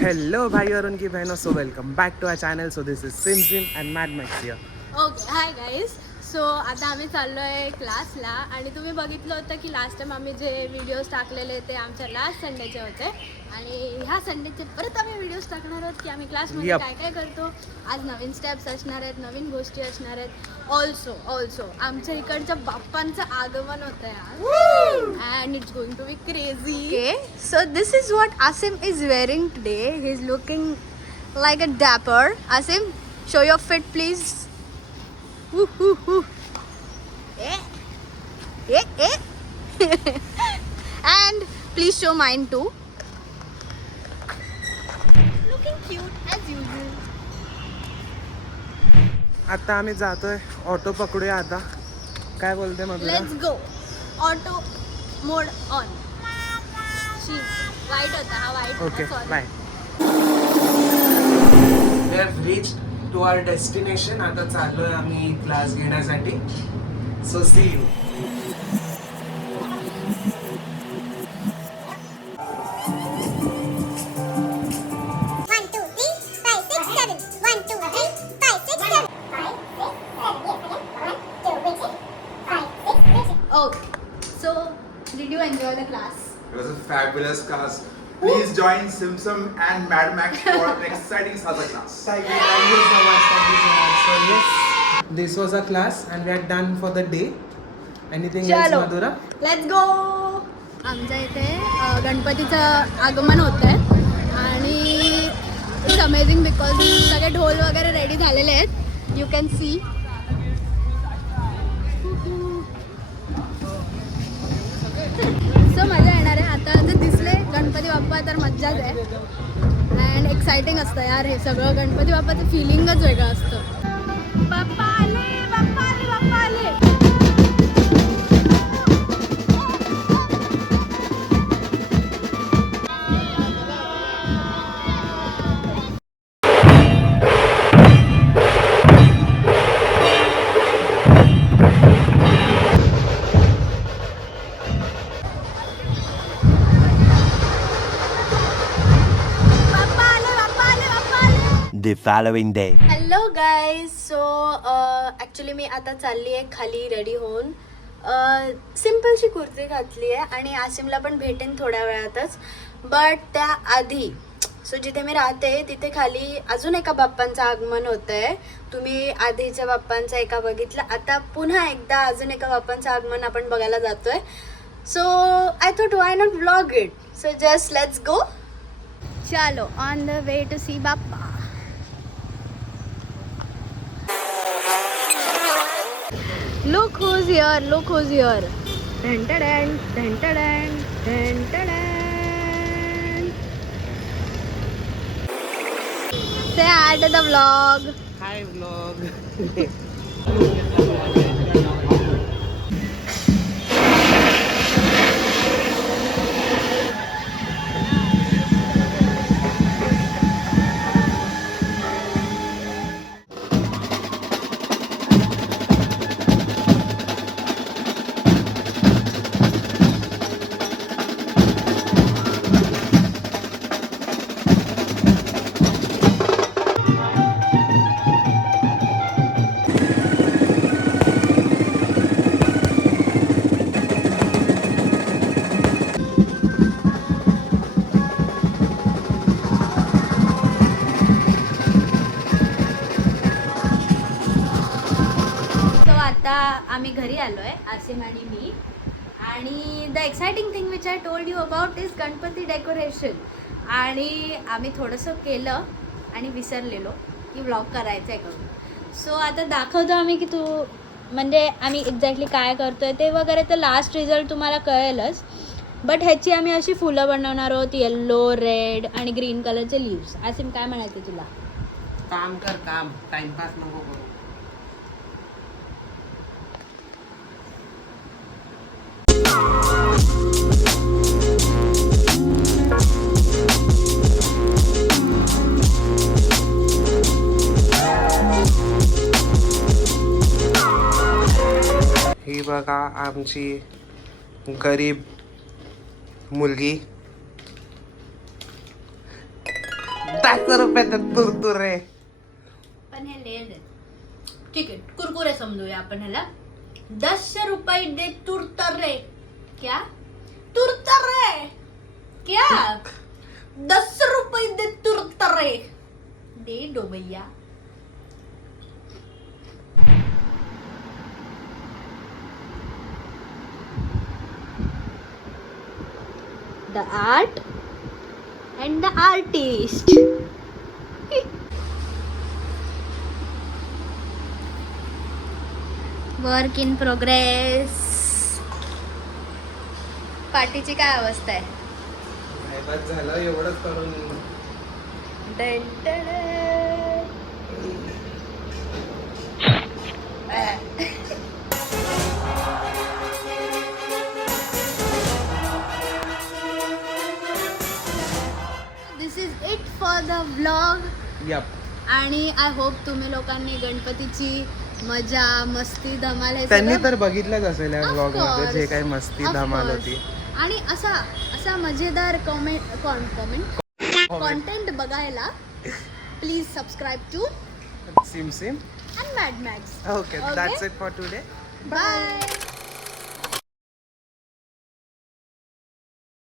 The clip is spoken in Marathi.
Hello भाई और उनकी बहनों, so welcome back to our channel. So this is Sim Sim and Mad Max here. Okay hi guys. So आता आम्ही चाललो आहे क्लासला आणि तुम्ही बघितलं होतं की लास्ट टाइम आम्ही जे व्हिडिओज टाकलेले ते आमच्या लास्ट संडेचे होते आणि ह्या संडेचे परत आम्ही व्हिडिओज टाकणार आहोत की आम्ही क्लासमध्ये Yup. काय काय करतो. आज नवीन स्टेप्स असणार आहेत, नवीन गोष्टी असणार आहेत. ऑल्सो आमच्या इकडच्या बाप्पांचं आगमन होतं यार and it's going to be crazy. Okay, so this is what Asim is wearing today. He is looking like a dapper. Asim, show your fit please. And please show mine too. Looking cute as usual. आता आम्ही जातोय, ऑटो पकडूया आता. काय बोलते Madhura? Let's go. Auto mode on. वाईट होता हा, वाईट. Okay Sorry. Bye. We have reached to our destination. आता चाललोय आम्ही क्लास घेण्यासाठी. So see you. Okay. So, did you enjoy the class? It was a fabulous class. Please join Simpson and Mad Max for an exciting Salsa class. Thank you so much. So yes, this was a class and we are done for the day. Anything else, चलो. मधुरा? Let's go. आमच्या इथे गणपतीचं आगमन होतं आहे आणि इट्स अमेझिंग बिकॉज सगळे ढोल वगैरे रेडी झालेले आहेत. You can see. सो मजा येणार आहे. आता जर दिसले गणपती बाप्पा तर मज्जाच आहे अँड एक्साइटिंग असतं यार. हे सगळं गणपती बाप्पाचं फिलिंगच वेगळं असतं. बाप्पा आले, बाप्पा आले, बाप्पा आले. The following day. Hello guys. So actually मी आता चालली आहे खाली रेडी होऊन. सिम्पलशी कुर्ती घातली आहे आणि आसिमला पण भेटेन थोड्या वेळातच. बट त्याआधी जिथे मी राहते तिथे खाली अजून एका बाप्पांचं आगमन होतं आहे. तुम्ही आधीच्या बाप्पांचा एका बघितला, आता पुन्हा एकदा अजून एका बाप्पांचं आगमन आपण बघायला जातो आहे. So I thought why not vlog it. So just let's go. चलो, on the way to see Bappa. Look who's here, look who's here. Dun, dun, dun, dun, dun, dun, dun, dun. Say hi to the vlog. Hi vlog. आता आम्ही घरी आलो आहे, आसिम आणि मी. आणि the exciting thing which I told you about is Ganpati decoration. आणि आम्ही थोडंसं केलं आणि विसरलेलो की व्लॉग करायचं आहे करून. सो आता दाखवतो आम्ही की म्हणजे आम्ही एक्झॅक्टली काय करतो आहे ते वगैरे. तर लास्ट रिझल्ट तुम्हाला कळेलच. बट ह्याची आम्ही अशी फुलं बनवणार आहोत, येल्लो, रेड आणि ग्रीन कलरचे लिव्स. आसिम, काय म्हणायचं तुला? काम कर, काम. टाइमपास नको करू. ही बघा आमची गरीब मुलगी. ₹10 तुरतुरे. पण हे लेट आहे. ठीक आहे, कुरकुरे समजूया आपण ह्याला. 10 रुपये दे तुरतरे. क्या तुरतरे? क्या 10 रुपये दे तुरतरे. दे दो भैया. The art and the artist. Work in progress. पार्टीची काय अवस्था आहे? नाही, बस झालं एवढंच करून. Done done. This is it for the vlog. Yup. आणि आय होप तुम्ही लोकांनी गणपतीची मजा मस्ती धमाल हे त्यांनी सगळं- तर बघितलंच असेल या Of ब्लॉग मध्ये course. जे काही मस्ती Of धमाल course. होती. आणि असा मजेदार कॉन्टेंट बघायला please subscribe to Sim and Mad Max. Okay, that's it for today. Bye.